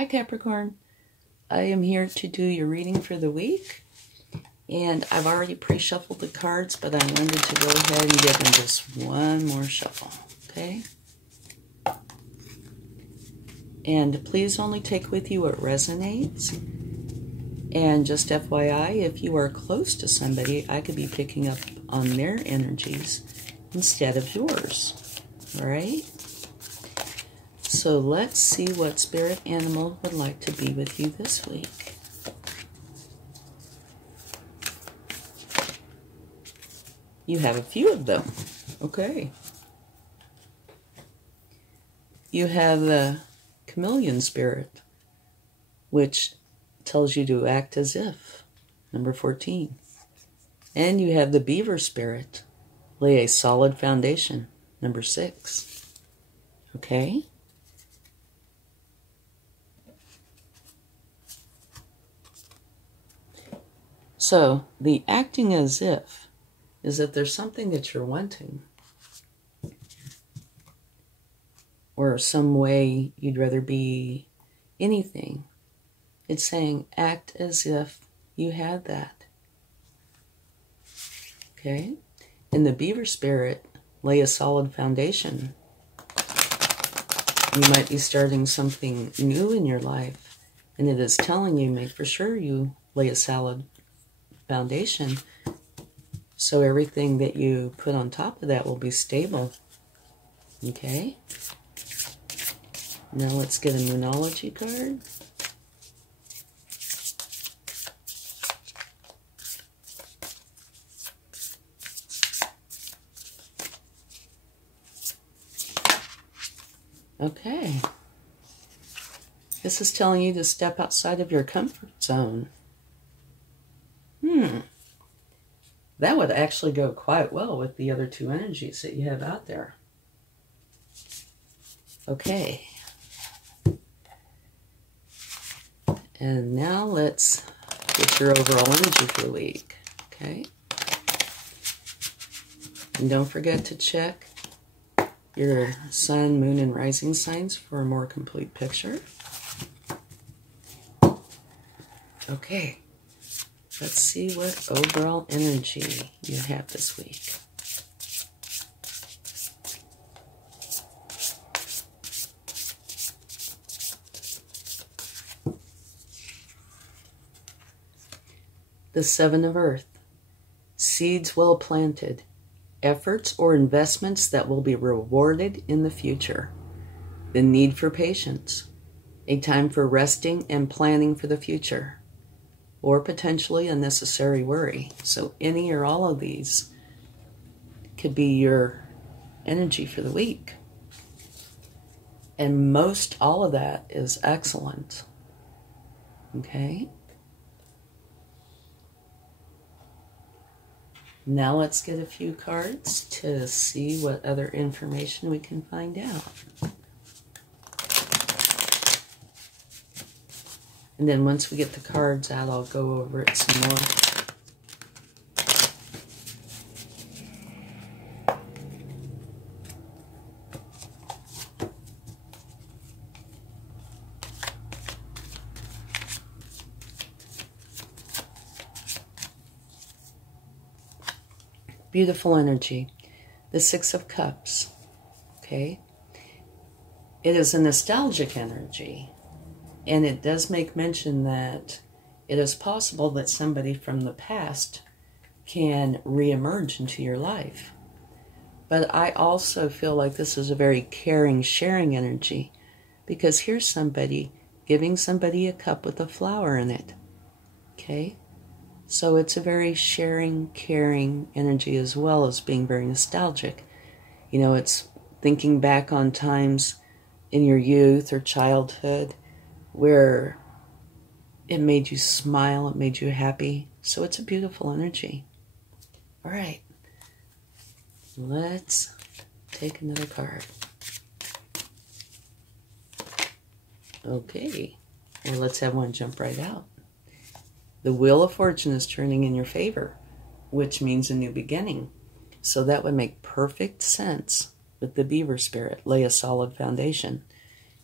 Hi Capricorn, I am here to do your reading for the week, and I've already pre-shuffled the cards, but I wanted to go ahead and give them just one more shuffle, okay? And please only take with you what resonates. And just FYI, if you are close to somebody, I could be picking up on their energies instead of yours, all right? So let's see what spirit animal would like to be with you this week. You have a few of them. Okay. You have the chameleon spirit, which tells you to act as if, number 14. And you have the beaver spirit, lay a solid foundation, number 6. Okay? So, the acting as if is that there's something that you're wanting, or some way you'd rather be anything. It's saying act as if you had that. Okay? In the beaver spirit, lay a solid foundation. You might be starting something new in your life, and it is telling you, make for sure you lay a solid foundation, so everything that you put on top of that will be stable. Okay? Now let's get a Moonology card. Okay. This is telling you to step outside of your comfort zone. That would actually go quite well with the other two energies that you have out there. Okay. And now let's get your overall energy for the week. Okay. And don't forget to check your sun, moon, and rising signs for a more complete picture. Okay. Let's see what overall energy you have this week. The Seven of Earth. Seeds well planted. Efforts or investments that will be rewarded in the future. The need for patience. A time for resting and planning for the future. Or potentially unnecessary worry. So any or all of these could be your energy for the week. And most all of that is excellent. Okay? Now let's get a few cards to see what other information we can find out. And then once we get the cards out, I'll go over it some more. Beautiful energy. The Six of Cups. Okay? It is a nostalgic energy. And it does make mention that it is possible that somebody from the past can reemerge into your life. But I also feel like this is a very caring, sharing energy, because here's somebody giving somebody a cup with a flower in it. Okay? So it's a very sharing, caring energy as well as being very nostalgic. You know, it's thinking back on times in your youth or childhood where it made you smile, it made you happy. So it's a beautiful energy. All right. Let's take another card. Okay. Well, let's have one jump right out. The Wheel of Fortune is turning in your favor, which means a new beginning. So that would make perfect sense with the Beaver spirit. Lay a solid foundation.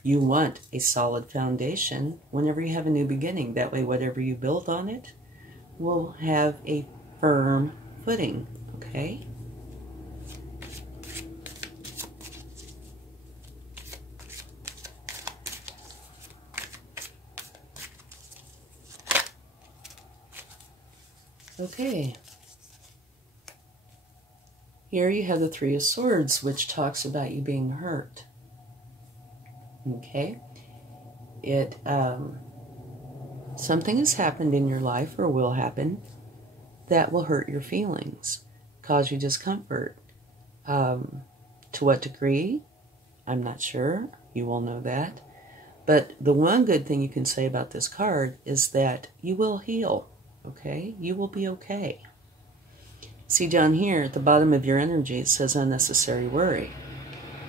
You want a solid foundation whenever you have a new beginning. That way, whatever you build on it will have a firm footing, okay? Okay. Here you have the Three of Swords, which talks about you being hurt. Okay? Something has happened in your life or will happen that will hurt your feelings, cause you discomfort. To what degree? I'm not sure. You will know that. But the one good thing you can say about this card is that you will heal. Okay? You will be okay. See down here at the bottom of your energy, it says unnecessary worry.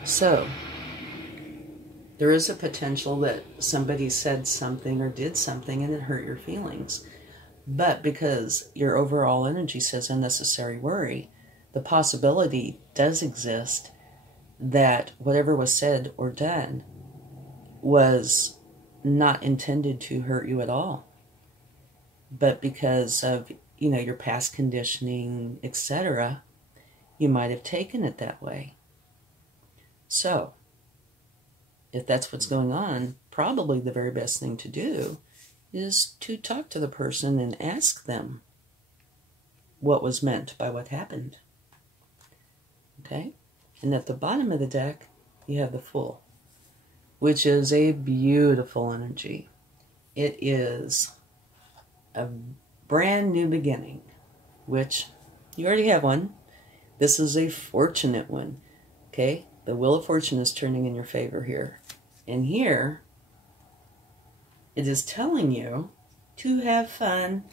So, there is a potential that somebody said something or did something and it hurt your feelings. But because your overall energy says unnecessary worry, the possibility does exist that whatever was said or done was not intended to hurt you at all. But because of, you know, your past conditioning, etc., you might have taken it that way. So, if that's what's going on, probably the very best thing to do is to talk to the person and ask them what was meant by what happened. Okay? And at the bottom of the deck, you have the Fool, which is a beautiful energy. It is a brand new beginning, which you already have one. This is a fortunate one. Okay? The Wheel of Fortune is turning in your favor here. And here, it is telling you to have fun.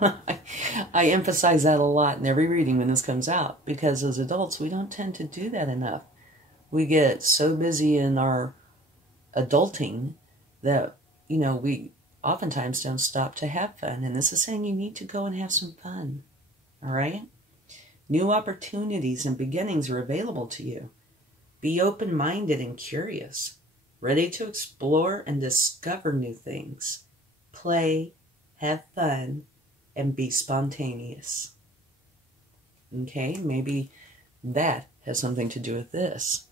I emphasize that a lot in every reading when this comes out, because as adults, we don't tend to do that enough. We get so busy in our adulting that, you know, we oftentimes don't stop to have fun. And this is saying you need to go and have some fun. All right? New opportunities and beginnings are available to you. Be open-minded and curious, ready to explore and discover new things. Play, have fun, and be spontaneous. Okay, maybe that has something to do with this.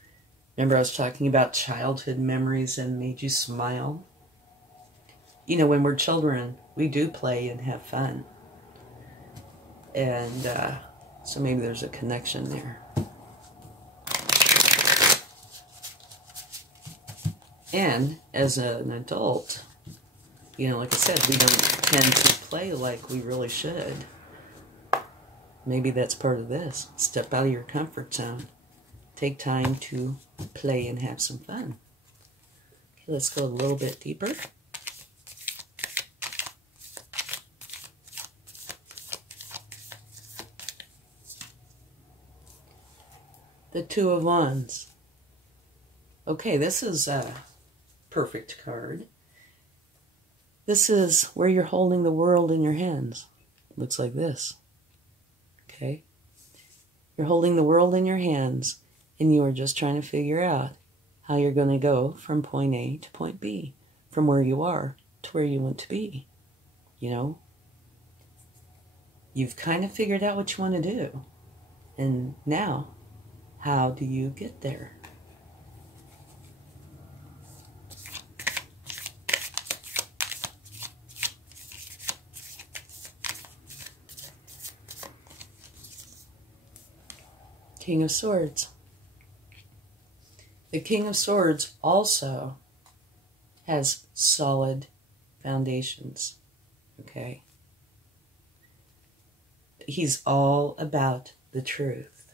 Remember I was talking about childhood memories and made you smile? You know, when we're children, we do play and have fun. And so maybe there's a connection there. And as an adult, you know, like I said, we don't tend to play like we really should. Maybe that's part of this. Step out of your comfort zone. Take time to play and have some fun. Okay, let's go a little bit deeper. The Two of Wands. Okay, this is a perfect card. This is where you're holding the world in your hands. It looks like this. Okay? You're holding the world in your hands, and you are just trying to figure out how you're going to go from point A to point B, from where you are to where you want to be. You know? You've kind of figured out what you want to do. And now, how do you get there? King of Swords. The King of Swords also has solid foundations, okay? He's all about the truth,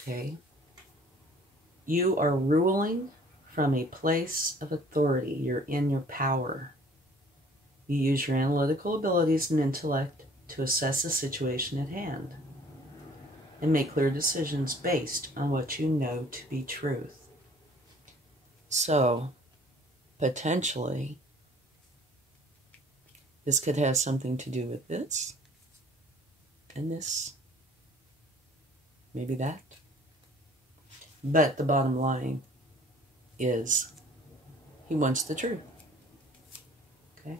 okay? You are ruling from a place of authority. You're in your power. You use your analytical abilities and intellect to assess the situation at hand and make clear decisions based on what you know to be truth. So, potentially, this could have something to do with this, and this, maybe that. But the bottom line is He wants the truth. Okay?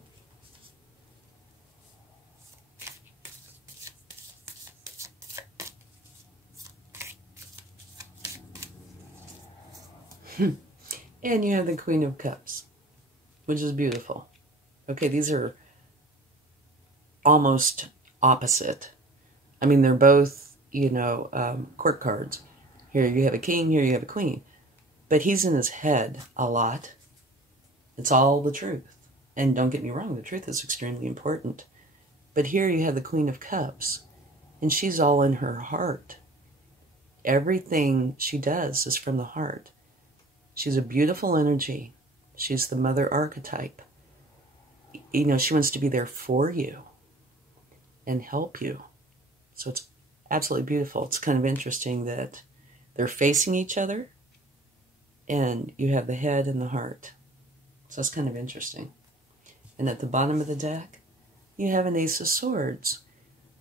And you have the Queen of Cups, which is beautiful. Okay, these are almost opposite. I mean, they're both, you know, court cards. Here you have a king, here you have a queen. But he's in his head a lot. It's all the truth. And don't get me wrong, the truth is extremely important. But here you have the Queen of Cups, and she's all in her heart. Everything she does is from the heart. She's a beautiful energy. She's the mother archetype. You know, she wants to be there for you and help you. So it's absolutely beautiful. It's kind of interesting that they're facing each other, and you have the head and the heart. So that's kind of interesting. And at the bottom of the deck, you have an Ace of Swords,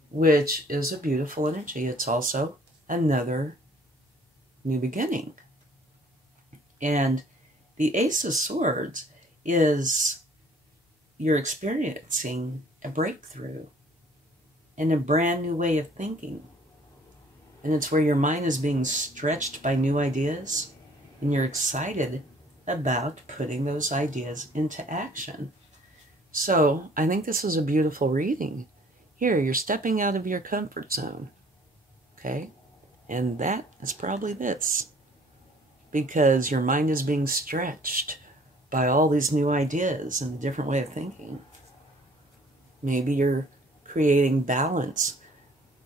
which is a beautiful energy. It's also another new beginning. And the Ace of Swords is you're experiencing a breakthrough and a brand new way of thinking. And it's where your mind is being stretched by new ideas, and you're excited about putting those ideas into action. So I think this is a beautiful reading. Here, you're stepping out of your comfort zone. Okay? And that is probably this. Because your mind is being stretched by all these new ideas and a different way of thinking. Maybe you're creating balance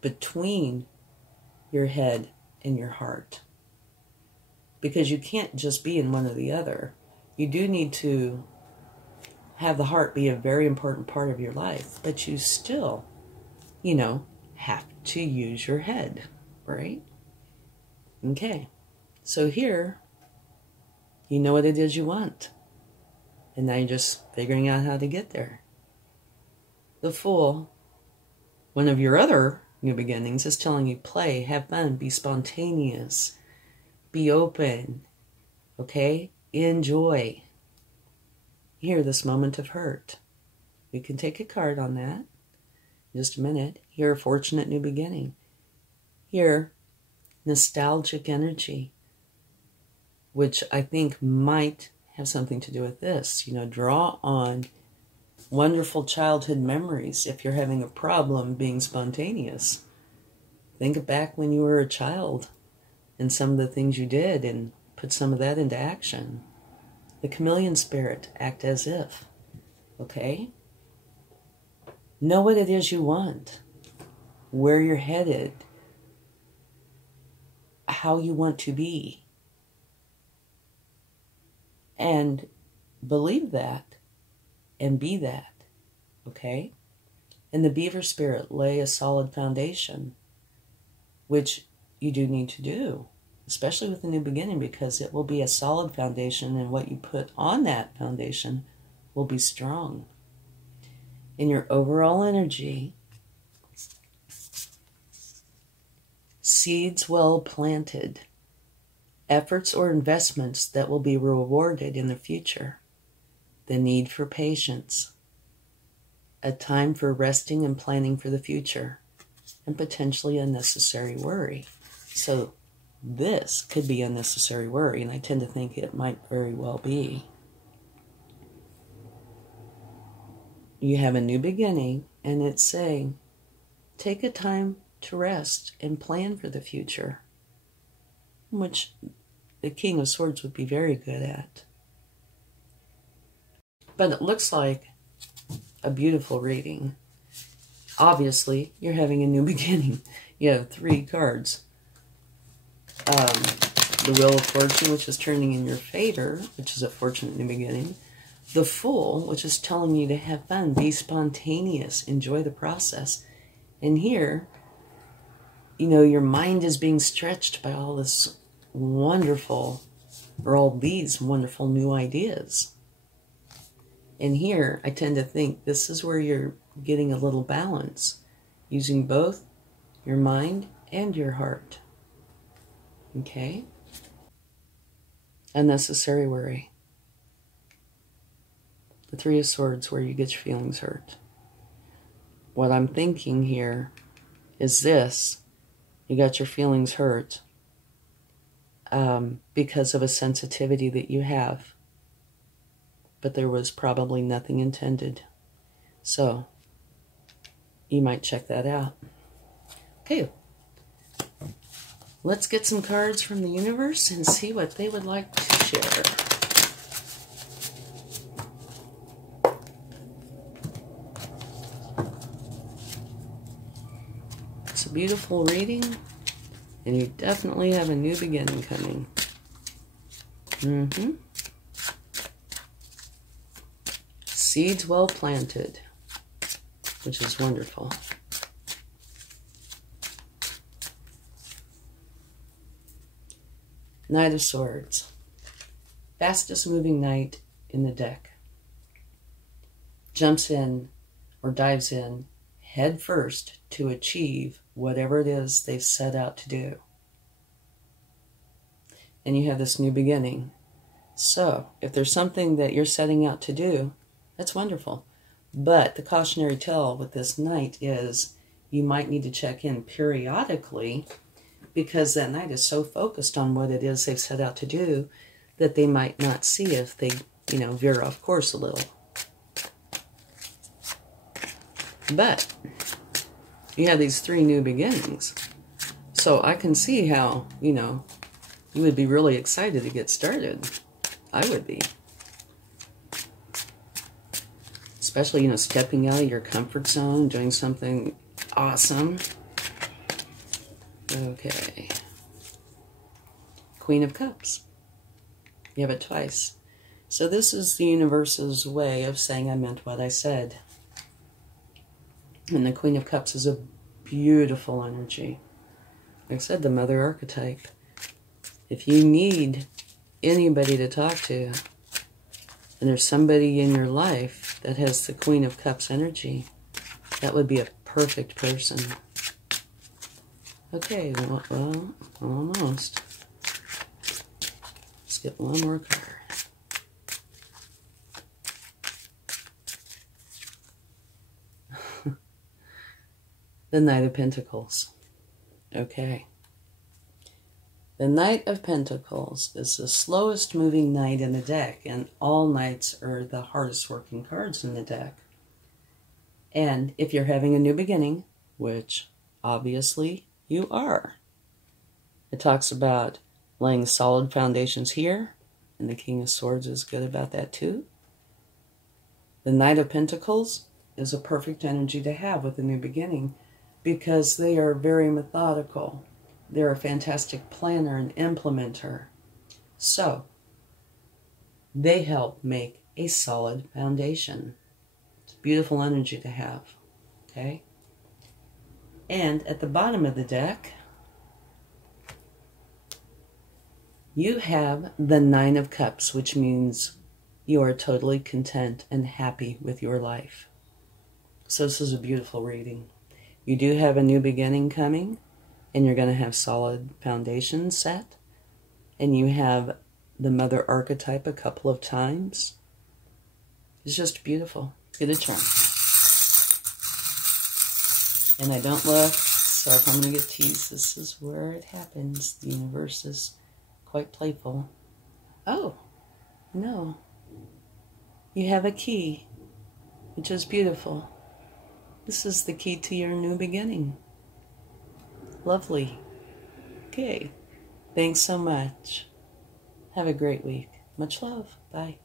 between your head and your heart. Because you can't just be in one or the other. You do need to have the heart be a very important part of your life, but you still, you know, have to use your head, right? Okay. So here, you know what it is you want. And now you're just figuring out how to get there. The Fool, one of your other new beginnings, is telling you play, have fun, be spontaneous, be open, okay? Enjoy. Here, this moment of hurt. We can take a card on that in just a minute. Here, fortunate new beginning. Here, nostalgic energy, which I think might have something to do with this. You know, draw on wonderful childhood memories if you're having a problem being spontaneous. Think back when you were a child and some of the things you did, and put some of that into action. The chameleon spirit, act as if. Okay? Know what it is you want, where you're headed, how you want to be. And believe that and be that. Okay? And the beaver spirit, lay a solid foundation, which you do need to do, especially with the new beginning, because it will be a solid foundation, and what you put on that foundation will be strong. In your overall energy, seeds well planted, efforts or investments that will be rewarded in the future, the need for patience, a time for resting and planning for the future, and potentially unnecessary worry. So this could be unnecessary worry, and I tend to think it might very well be. You have a new beginning, and it's saying, take a time to rest and plan for the future, which the King of Swords would be very good at. But it looks like a beautiful reading. Obviously, you're having a new beginning. You have 3 cards. The Wheel of Fortune, which is turning in your favor, which is a fortunate new beginning. The Fool, which is telling you to have fun, be spontaneous, enjoy the process. And here, you know, your mind is being stretched by all this wonderful, or all these wonderful new ideas. And here, I tend to think this is where you're getting a little balance, using both your mind and your heart. Okay? Unnecessary worry. The Three of Swords, where you get your feelings hurt. What I'm thinking here is this. You got your feelings hurt because of a sensitivity that you have. But there was probably nothing intended. So, you might check that out. Okay. Let's get some cards from the universe and see what they would like to share. It's a beautiful reading, and you definitely have a new beginning coming. Seeds well planted, which is wonderful. Knight of Swords. Fastest moving knight in the deck. Jumps in or dives in head first to achieve whatever it is they've set out to do. And you have this new beginning. So, if there's something that you're setting out to do, that's wonderful. But the cautionary tale with this knight is you might need to check in periodically, because that knight is so focused on what it is they've set out to do that they might not see if they, veer off course a little. But you have these 3 new beginnings. So I can see how, you would be really excited to get started. I would be. Especially, stepping out of your comfort zone, doing something awesome. Okay. Queen of Cups. You have it twice. So this is the universe's way of saying I meant what I said. And the Queen of Cups is a beautiful energy. Like I said, the mother archetype. If you need anybody to talk to, and there's somebody in your life that has the Queen of Cups energy, that would be a perfect person. Okay, well, almost. Let's get one more card. The Knight of Pentacles. Okay. The Knight of Pentacles is the slowest moving knight in the deck, and all knights are the hardest working cards in the deck. And if you're having a new beginning, which obviously you are, it talks about laying solid foundations here, and the King of Swords is good about that too. The Knight of Pentacles is a perfect energy to have with a new beginning because they are very methodical. They're a fantastic planner and implementer. So, they help make a solid foundation. It's a beautiful energy to have. Okay? And at the bottom of the deck, you have the 9 of Cups, which means you are totally content and happy with your life. So this is a beautiful reading. You do have a new beginning coming, and you're going to have solid foundations set, and you have the mother archetype a couple of times. It's just beautiful. Get a turn. And I don't look, so if I'm going to get teased, this is where it happens. The universe is quite playful. Oh, no. You have a key, which is beautiful. This is the key to your new beginning. Lovely. Okay. Thanks so much. Have a great week. Much love. Bye.